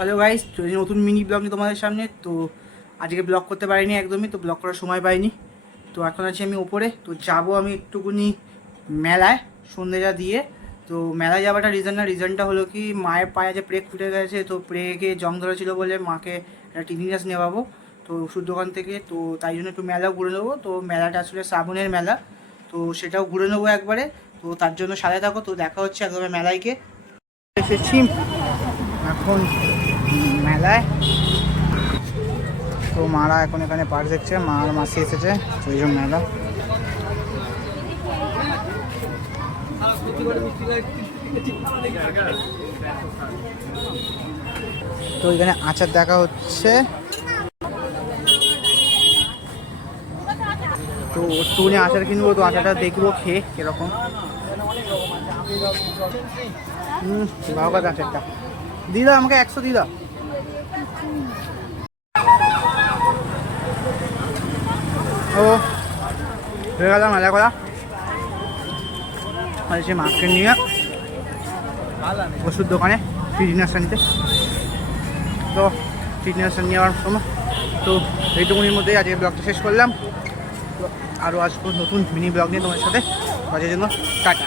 Hello guys, নতুন mini blog নিয়ে তোমাদের সামনে। তো আজকে ব্লগ করতে পারিনি একদমই, তো ব্লগ করার সময় পাইনি। তো এখন আছি আমি ওপরে, তো যাব আমি একটুকুনি মেলায় সন্ধ্যেটা দিয়ে। তো মেলায় যাওয়াটা রিজনটা হলো কি, মায়ের পায়ে যে প্রেক ফুটে গেছে, তো প্রেকে জং ধরেছিল বলে মাকে একটা টিনিনাস নেওয়াবো তো ওষুধ দোকান থেকে। তো তাই জন্য একটু মেলা ঘুরে নেবো। তো মেলাটা আসলে শ্রাবণের মেলা, তো সেটাও ঘুরে নেবো একবারে। তো তার জন্য সাথে থাকো, তো দেখা হচ্ছে একদম মেলায় গিয়ে। এসেছি এখন মেলায়। তো মারা এখন এখানে পার্ক দেখছে, মা আর মাসি এসেছে, তো এই জন্য মেলা। তো এখানে আচার দেখা হচ্ছে, তো একটুখানি আচার কিনবো। তো আচারটা দেখবো খেয়ে কিরকম। ভালো কথা আচারটা দিদা, আমাকে 100 দিদা। ও হয়ে গেল মেলা করা। সে মাকে নিয়ে ওষুধ দোকানে ট্রিটমেন্ট নিতে, তো ট্রিটমেন্ট নেওয়ার সময়। তো এইটুকুনির মধ্যেই আজকে ব্লগটা শেষ করলাম। তো আরও আসবো নতুন মিনি ব্লগ নিয়ে তোমার সাথে, বাজের জন্য টাটা।